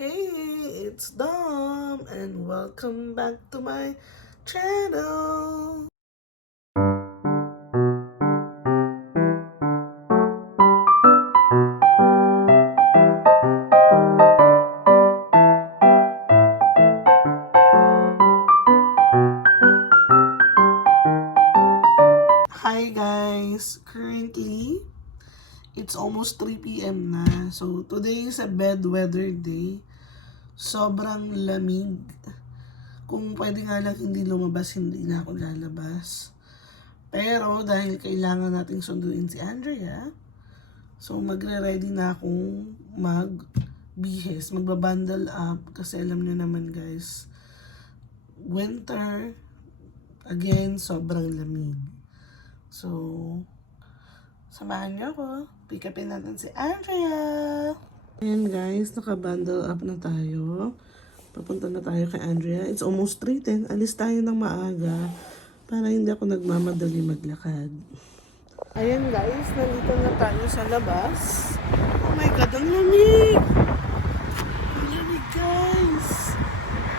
Hey, it's Dom and welcome back to my channel. Hi guys, currently it's almost 3 p.m. na. So today is a bad weather day. Sobrang lamig. Kung pwede nga lang hindi lumabas, hindi na ako lalabas. Pero dahil kailangan nating sunduin si Andrea, so magre-ready na akong magbihis, magbabundle up kasi alam niyo naman guys, winter, again, sobrang lamig. So, samahan niyo ako. Pick upin natin si Andrea. Ayan guys, naka-bundle up na tayo. Papunta na tayo kay Andrea. It's almost 3:10. Alis tayo ng maaga para hindi ako nagmamadali maglakad. Ayan guys, nandito na tayo sa labas. Oh my God, ang lamig! Ang lamig guys!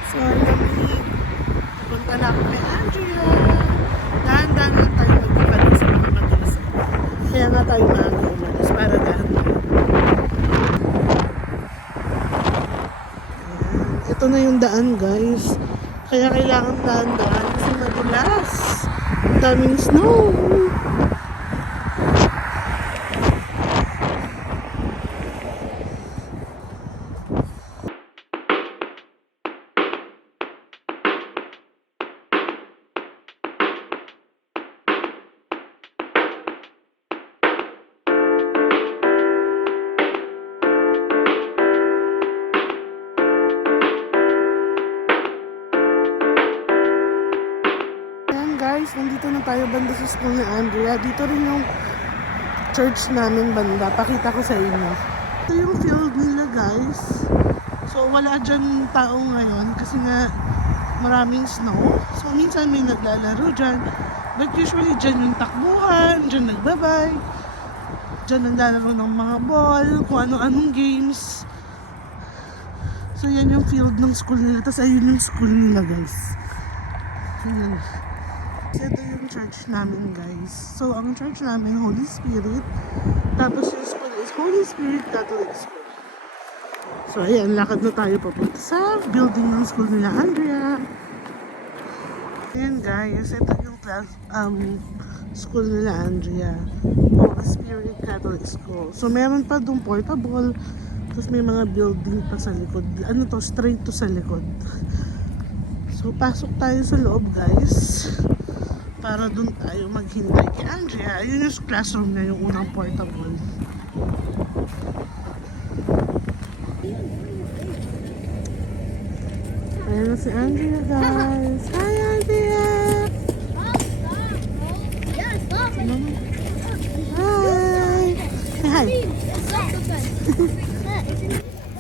So, ang lamig. Punta na ako kay Andrea. Dahan-dahan lang tayo magkakalit sa mga madrasa. Kaya nga tayo maaga umalis para dahan-dahan. Ito na yung daan guys. Kaya kailangan dahan-dahan kasi madulas. Ang daming snow. Guys, nandito na tayo banda sa school ni Andrea. Dito rin yung church namin banda. Pakita ko sa inyo. Ito yung field nila guys. So wala dyan tao ngayon kasi nga maraming snow. So minsan may naglalaro dyan. But usually dyan yung takbuhan, dyan nagbabay. Dyan naglalaro ng mga ball, kung ano-anong games. So yan yung field ng school nila. Tapos ayun yung school nila guys. Ayan. Ito yung church namin guys. So ang church namin, Holy Spirit. Tapos yung school is Holy Spirit Catholic School. So ayan, lakad na tayo papunta sa building ng school nila Andrea. Ayan guys, ito yung class, school nila Andrea. Holy Spirit Catholic School. So meron pa dong portable. Tapos may mga building pa sa likod. Ano to, straight to sa likod. So pasok tayo sa loob guys. Para dun tayo maghintay kay Andrea. Yun yung classroom niya, yung unang portable. Ayan na si Andrea guys. Hi Andrea! Hi! Say hi!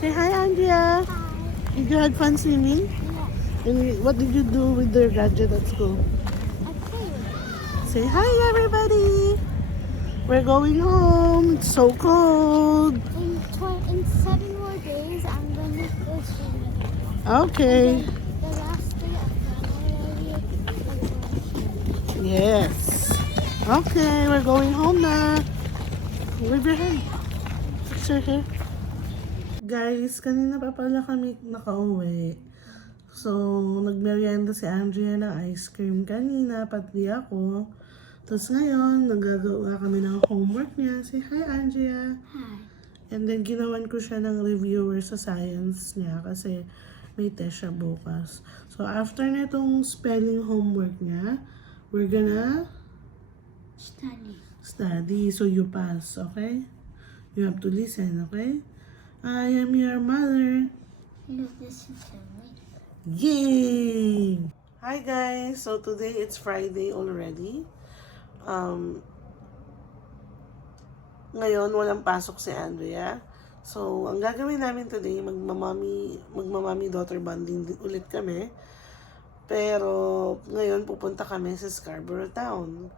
Say hi Andrea! Did you have fun swimming? And what did you do with your gadget at school? Say hi everybody! We're going home. It's so cold. In 7 more days, I'm going to go swimming. Okay. The last day of January. Yes. Okay, we're going home na. Wave your hand. Fix your hair. Guys, kanina pa pala kami nakauwi. So, nagmerienda si Andrea ng ice cream kanina, pati ako. Tapos ngayon, nagagawa kami ng homework niya. Say hi, Andrea. Hi. And then, ginawan ko siya ng reviewer sa science niya kasi may test siya bukas. So, after na itong spelling homework niya, we're gonna study. So, you pass, okay? You have to listen, okay? I am your mother. You listen to me. Yay! Hi guys! So today it's Friday already. Ngayon walang pasok si Andrea. So ang gagawin namin today, magmamami daughter bonding ulit kami. Pero ngayon pupunta kami sa Scarborough Town.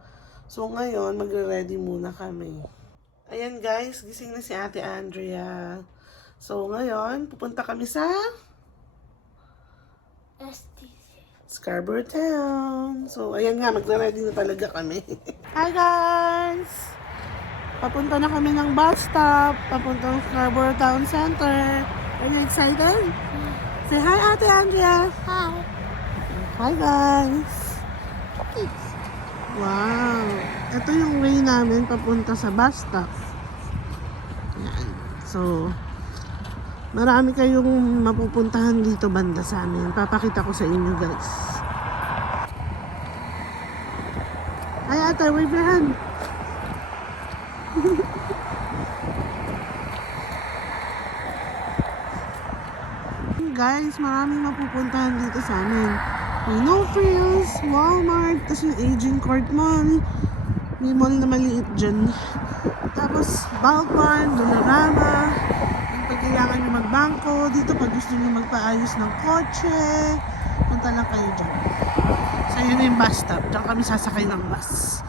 So ngayon magre-ready muna kami. Ayan guys, gising na si Ate Andrea. So, ngayon, pupunta kami sa STC. Scarborough Town. So, ayan nga, magre-ready na talaga kami. Hi guys! Papunta na kami ng bus stop. Papunta ng Scarborough Town Center. Are you excited? Say hi, Ate Andrea! Hi. Hi guys! Wow! Ito yung way namin papunta sa bus stop. Yan. So, marami kayong mapupuntahan dito banda sa amin. Papakita ko sa inyo guys. Hi ate, wave your hand. Guys, maraming mapupuntahan dito sa amin. May No Frills, Walmart, tapos yung Aging Court Mall. May mall na maliit dyan. Tapos Balkbarn, Dollarama. Yung pag kailangan nyo magbangko, dito pag gusto nyo magpaayos ng kotse, punta lang kayo dyan. So yun yung bus stop. Diyan kami sasakay ng bus.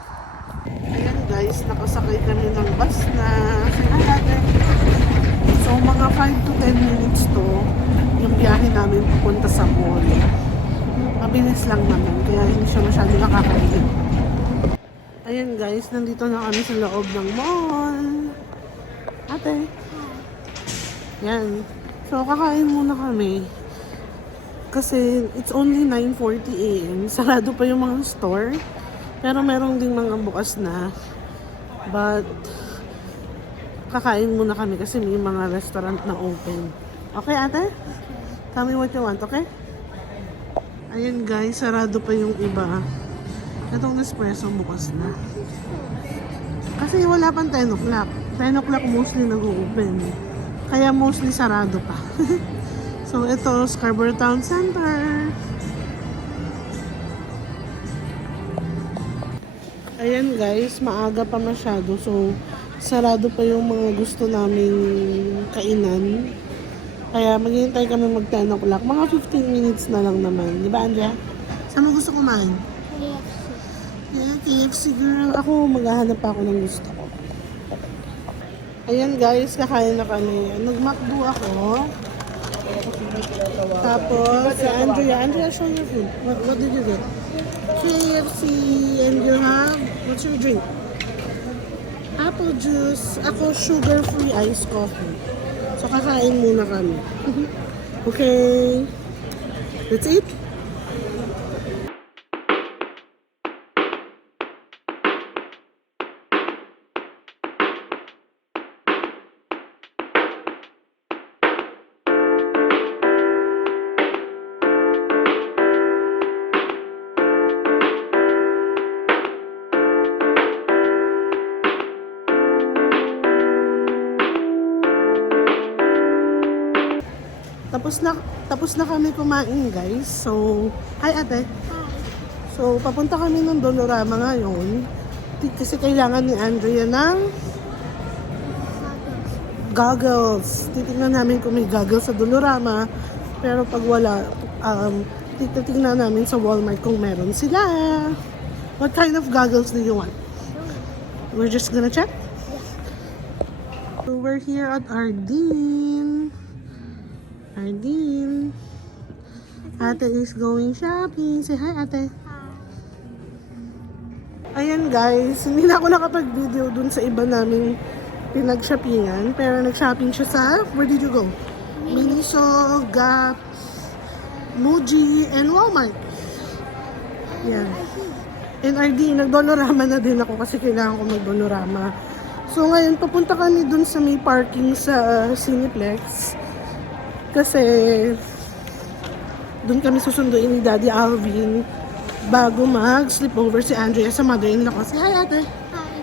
Ayan guys, nakasakay kami ng bus na sinagate. So mga 5 to 10 minutes to yung biyahe namin pupunta sa mall. Mabilis lang naman, kaya hindi siya masyado nakakaligid. Ayan guys, nandito na kami sa loob ng mall. Ate. Yan. So kakain muna kami. Kasi it's only 9:40 AM. Sarado pa yung mga store. Pero merong ding mga bukas na. But kakain muna kami kasi may mga restaurant na open. Okay ate? Tell me what you want, okay? Ayan guys, sarado pa yung iba. Itong Nespresso bukas na. Kasi wala pang 10 o'clock. 10 o'clock mostly nag-open. Kaya mostly sarado pa. So ito, Scarborough Town Center. Ayan guys, maaga pa masyado. So sarado pa yung mga gusto naming kainan. Kaya maghihintay kami mag 10 o'clock. Mga 15 minutes na lang naman. Di ba, Andrea? Saan mo gusto kumain? KFC. Yeah, KFC girl. Ako, maghahanap pa ako ng gusto ko. Ayan guys, kakain na kami. Nag-McDo ako. Tapos, si Andrea. Andrea, show your food. What did you get? KFC. And you have, what's your drink? Apple juice. Ako, sugar-free iced coffee. So, kakain muna kami. Okay. Let's eat. Tapos na kami kumain guys. So, hi ate. So, papunta kami ng Dollarama ngayon. Kasi kailangan ni Andrea ng goggles. Titingnan namin kung may goggles sa Dollarama. Pero pag wala, titingnan namin sa Walmart kung meron sila. What kind of goggles do you want? We're just gonna check. So, we're here at Ardeen. Ardeen. Ate is going shopping. Say hi, ate. Ayan guys, hindi na ako nakapag-video dun sa iba naming pinag-shoppingan. Pero nag-shopping siya sa, where did you go? Miniso, Gap, Muji, and Walmart. Yan. And Ardeen, nag-Dollarama na din ako kasi kailangan ko mag-Dollarama. So ngayon, papunta kami dun sa may parking sa Cineplex. Kasi doon kami susunduin ni Daddy Alvin bago mag-sleepover si Andrea sa mother-in-law ko. Say hi ate. Hi.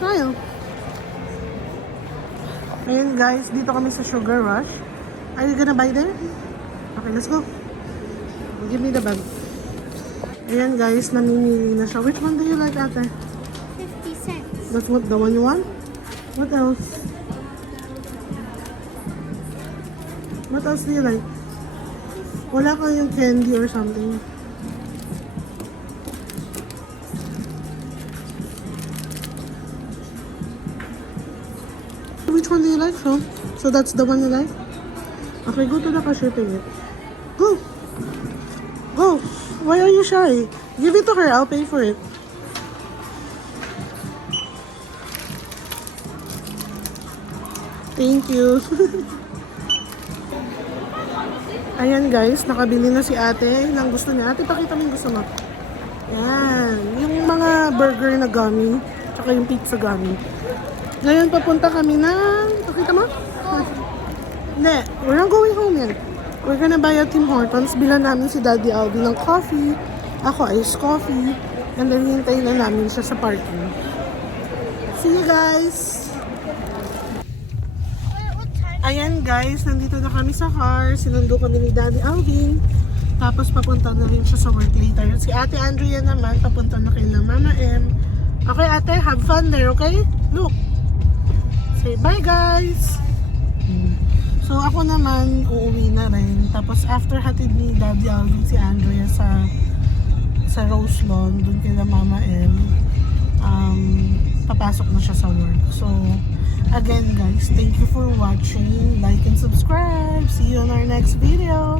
Smile. Ayan guys, dito kami sa Sugar Rush. Are you gonna buy there? Okay, let's go. Give me the bag. Ayan guys, namimili na siya. Which one do you like ate? 50 cents. That's what the one you want? What else? What else do you like? Wala kayong candy or something? Which one do you like, so? So that's the one you like? Okay, go to the cashier pay it. Go! Go! Why are you shy? Give it to her, I'll pay for it. Thank you. Ayan guys, nakabili na si ate ng gusto niya. Ate, pakita mo yung gusto mo. Yan. Yung mga burger na gummy, tsaka yung pizza gummy. Ngayon, papunta kami ng... Pakita mo? Hindi, we're not going home yet. We're gonna buy at Tim Hortons. Bilan namin si Daddy Alvin ng coffee. Ako, iced coffee. And then, hintayin na namin siya sa parking. See you guys! Ayan guys, nandito na kami sa car. Sinundo kami ni Daddy Alvin. Tapos papunta na rin siya sa work later. Si Ate Andrea naman, papunta na kay Mama M. Okay ate, have fun there, okay? Look. Say bye guys! So ako naman, uuwi na rin. Tapos after hatid ni Daddy Alvin si Andrea sa Rose Lawn, dun kila Mama M, papasok na siya sa work. So, again guys, thank you for watching. Like and subscribe. See you on our next video.